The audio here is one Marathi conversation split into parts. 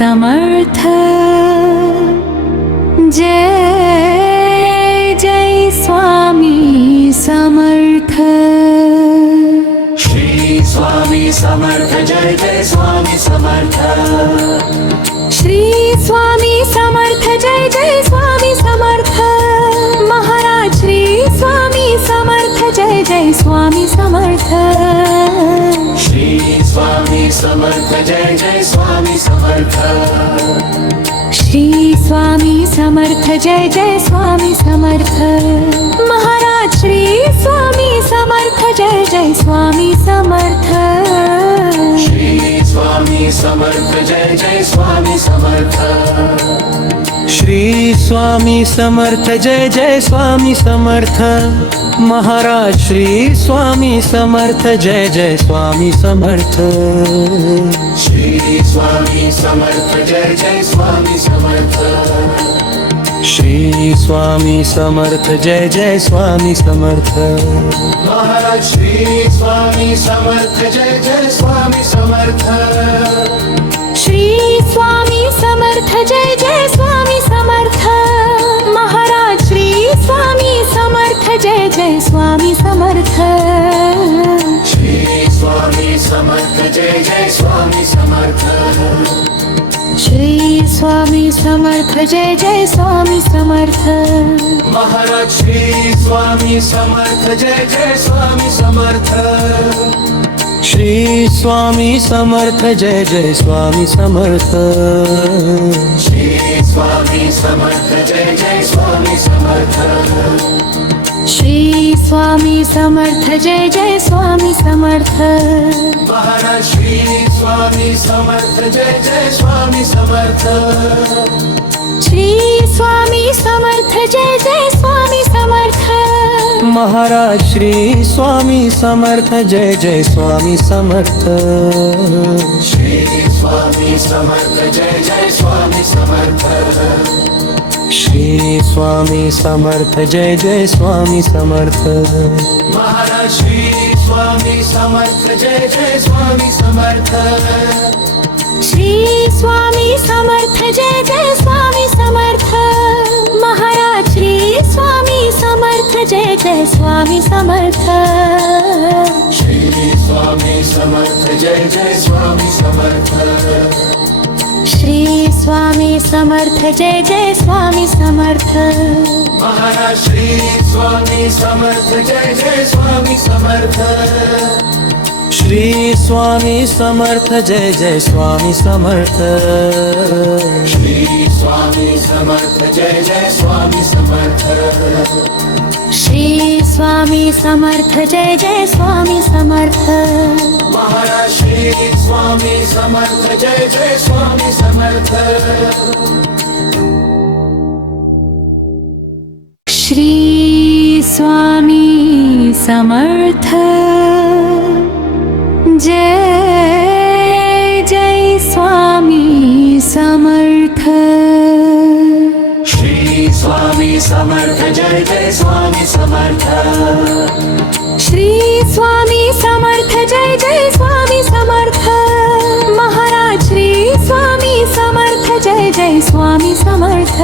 समर्थ। जय जय स्वामी समर्थ। श्री स्वामी समर्थ जय जय स्वामी समर्थ। श्री स्वामी समर्थ जय जय स्वामी समर्थ। महाराज श्री स्वामी समर्थ जय जय स्वामी समर्थ। श्री स्वामी समर्थ जय जय स्वामी समर्थ। श्री स्वामी समर्थ जय जय स्वामी समर्थ। महाराज श्री स्वामी समर्थ जय जय स्वामी समर्थ। श्री स्वामी समर्थ जय जय स्वामी समर्थ। श्री स्वामी समर्थ जय जय स्वामी समर्थ। महाराज श्री स्वामी समर्थ जय जय स्वामी समर्थ। श्री स्वामी समर्थ जय जय स्वामी समर्थ। श्री स्वामी समर्थ जय जय स्वामी समर्थ। महाराज श्री स्वामी समर्थ जय जय स्वामी समर्थ। श्री स्वामी समर्थ जय जय स्वामी समर्थ। महाराज श्री स्वामी समर्थ जय जय स्वामी समर्थ। श्री स्वामी समर्थ जय जय स्वामी समर्थ। श्री स्वामी समर्थ जय जय स्वामी समर्थ। महाराज श्री स्वामी समर्थ जय जय स्वामी समर्थ। श्री स्वामी समर्थ जय जय स्वामी समर्थ। श्री स्वामी समर्थ जय जय स्वामी समर्थ। श्री स्वामी समर्थ जय जय स्वामी समर्थ। महाराज श्री स्वामी समर्थ जय जय स्वामी समर्थ। श्री स्वामी समर्थ जय जय स्वामी समर्थ। महाराज श्री स्वामी समर्थ जय जय स्वामी समर्थ। श्री स्वामी समर्थ जय जय स्वामी समर्थ। श्री स्वामी समर्थ जय जय स्वामी समर्थ। महाराज श्री स्वामी समर्थ जय जय स्वामी समर्थ। श्री स्वामी समर्थ जय जय स्वामी समर्थ। महाराज श्री स्वामी समर्थ जय जय स्वामी समर्थ। श्री स्वामी समर्थ जय जय स्वामी समर्थ। श्री स्वामी समर्थ जय जय स्वामी समर्थ। महाराज श्री स्वामी समर्थ जय जय स्वामी समर्थ। श्री स्वामी समर्थ जय जय स्वामी समर्थ। श्री स्वामी समर्थ जय जय स्वामी समर्थ। श्री स्वामी समर्थ जय जय स्वामी समर्थ। महाराज श्री स्वामी समर्थ जय जय स्वामी समर्थ। श्री स्वामी समर्थ। जय जय स्वामी समर्थ। श्री स्वामी समर्थ जय जय स्वामी समर्थ। श्री स्वामी समर्थ जय जय स्वामी समर्थ। महाराज श्री स्वामी समर्थ जय जय स्वामी समर्थ।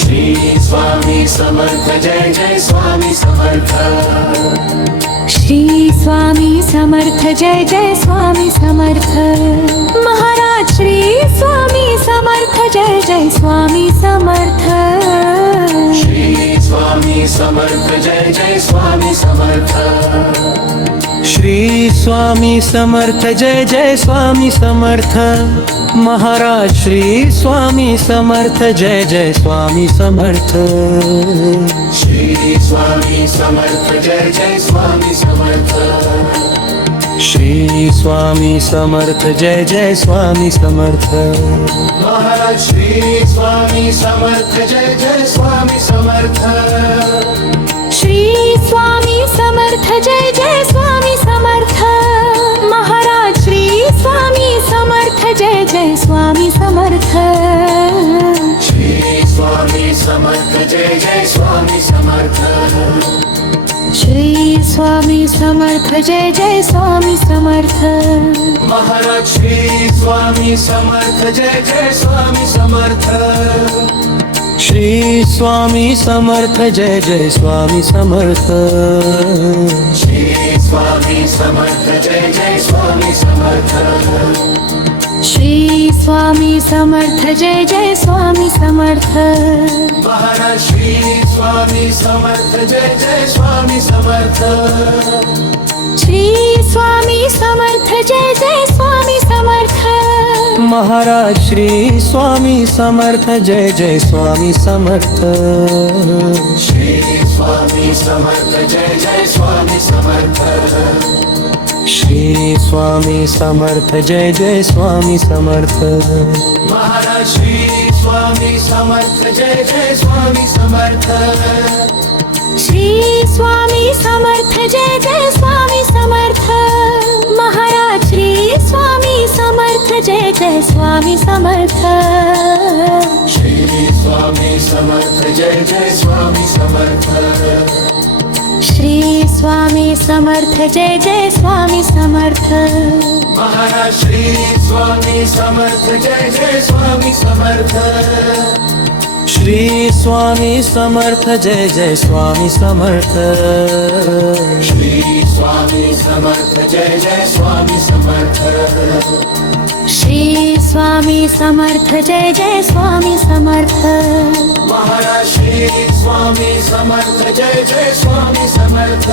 श्री स्वामी समर्थ जय जय स्वामी समर्थ। श्री स्वामी समर्थ जय जय स्वामी समर्थ। महाराज श्री स्वामी समर्थ जय जय स्वामी समर्थ। श्री स्वामी समर्थ जय जय स्वामी समर्थ। श्री स्वामी समर्थ जय जय स्वामी समर्थ। महाराज श्री स्वामी समर्थ जय जय स्वामी समर्थ। श्री स्वामी समर्थ जय जय स्वामी समर्थ। श्री स्वामी समर्थ जय जय स्वामी समर्थ। महाराज श्री स्वामी समर्थ जय जय स्वामी समर्थ। श्री स्वामी समर्थ जय जय स्वामी समर्थ। महाराज श्री स्वामी समर्थ जय जय स्वामी समर्थ। श्री स्वामी समर्थ जय जय स्वामी समर्थ। श्री स्वामी समर्थ जय जय स्वामी समर्थ। महाराज श्री स्वामी समर्थ जय जय स्वामी समर्थ श्री स्वामी समर्थ जय जय स्वामी समर्थ श्री स्वामी समर्थ जय जय स्वामी समर्थ श्री स्वामी समर्थ जय जय स्वामी समर्थ महाराज श्री स्वामी समर्थ जय जय स्वामी समर्थ श्री स्वामी समर्थ जय जय स्वामी समर्थ महाराज श्री स्वामी समर्थ जय जय स्वामी समर्थ श्री स्वामी समर्थ जय जय स्वामी समर्थ श्री स्वामी समर्थ जय जय स्वामी समर्थ महाराज श्री स्वामी समर्थ जय जय स्वामी समर्थ श्री स्वामी समर्थ जय जय स्वामी समर्थ महाराज श्री स्वामी समर्थ जय जय स्वामी समर्थ श्री स्वामी समर्थ जय जय स्वामी समर्थ श्री स्वामी समर्थ जय जय स्वामी समर्थ महाराज श्री स्वामी समर्थ जय जय स्वामी समर्थ श्री स्वामी समर्थ जय जय स्वामी समर्थ श्री स्वामी समर्थ जय जय स्वामी समर्थ श्री स्वामी समर्थ जय जय स्वामी समर्थ महाराज श्री स्वामी समर्थ जय जय स्वामी समर्थ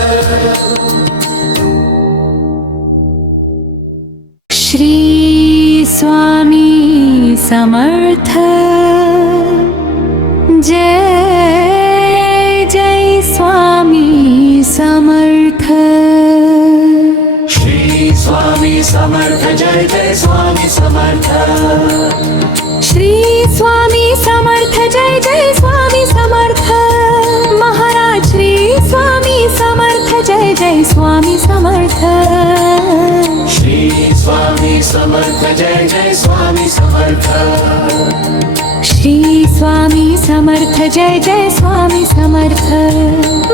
श्री स्वामी समर्थ जय जय स्वामी समर्थ श्री स्वामी समर्थ जय जय स्वामी समर्थ श्री स्वामी समर्थ जय जय स्वामी समर्थ महाराज श्री स्वामी समर्थ जय जय स्वामी समर्थ श्री स्वामी समर्थ जय जय स्वामी समर्थ श्री स्वामी समर्थ जय जय स्वामी समर्थ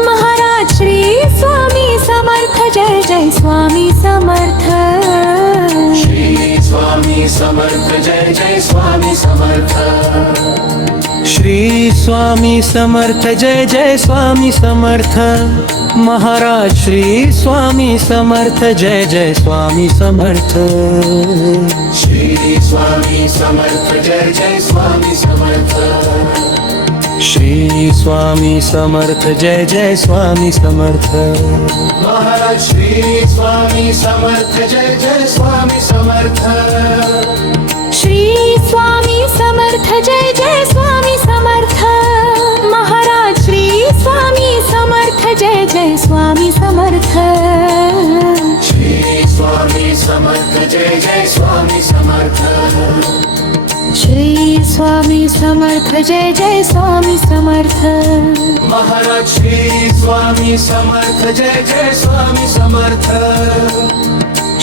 महाराज श्री स्वामी समर्थ जय जय स्वामी समर्थ श्री स्वामी समर्थ जय जय स्वामी समर्थ श्री स्वामी समर्थ जय जय स्वामी समर्थ महाराज श्री स्वामी समर्थ जय जय स्वामी समर्थ श्री स्वामी समर्थ जय जय स्वामी समर्थ श्री स्वामी समर्थ जय जय स्वामी समर्थ महाराज श्री स्वामी समर्थ जय जय स्वामी समर्थ श्री स्वामी समर्थ जय जय स्वामी समर्थ महाराज श्री स्वामी समर्थ जय जय स्वामी समर्थ श्री स्वामी समर्थ जय जय स्वामी समर्थ श्री स्वामी समर्थ जय जय स्वामी समर्थ महाराज श्री स्वामी समर्थ जय जय स्वामी समर्थ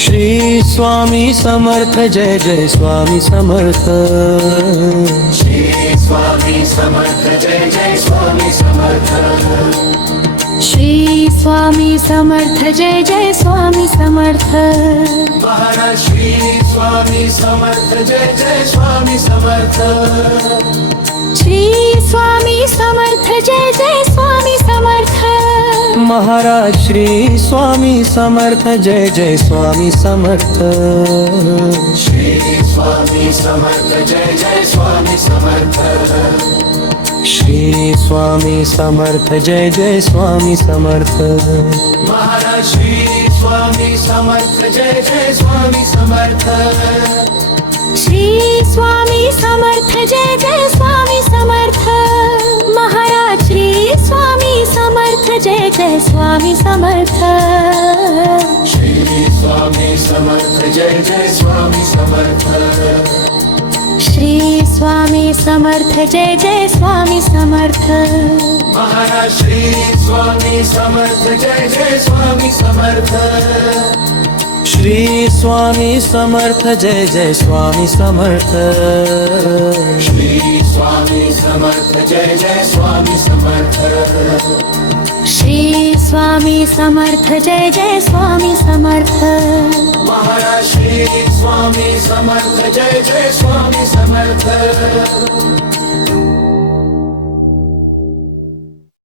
श्री स्वामी समर्थ जय जय स्वामी समर्थ श्री स्वामी समर्थ जय जय स्वामी समर्थ श्री स्वामी समर्थ जय जय स्वामी समर्थ महाराज श्री स्वामी समर्थ जय जय स्वामी समर्थ श्री स्वामी समर्थ जय जय स्वामी समर्थ महाराज श्री स्वामी समर्थ जय जय स्वामी समर्थ श्री स्वामी समर्थ जय जय स्वामी समर्थ श्री स्वामी समर्थ जय जय स्वामी समर्थ महाराज श्री स्वामी समर्थ जय जय स्वामी समर्थ श्री स्वामी समर्थ जय जय स्वामी समर्थ महाराज श्री स्वामी समर्थ जय जय स्वामी समर्थ श्री स्वामी समर्थ जय जय स्वामी समर्थ श्री स्वामी समर्थ जय जय स्वामी समर्थ महाराज श्री स्वामी समर्थ जय जय स्वामी समर्थ श्री स्वामी समर्थ जय जय स्वामी समर्थ श्री स्वामी समर्थ जय जय स्वामी समर्थ श्री स्वामी समर्थ जय जय स्वामी समर्थ महाराज श्री स्वामी समर्थ जय जय स्वामी समर्थ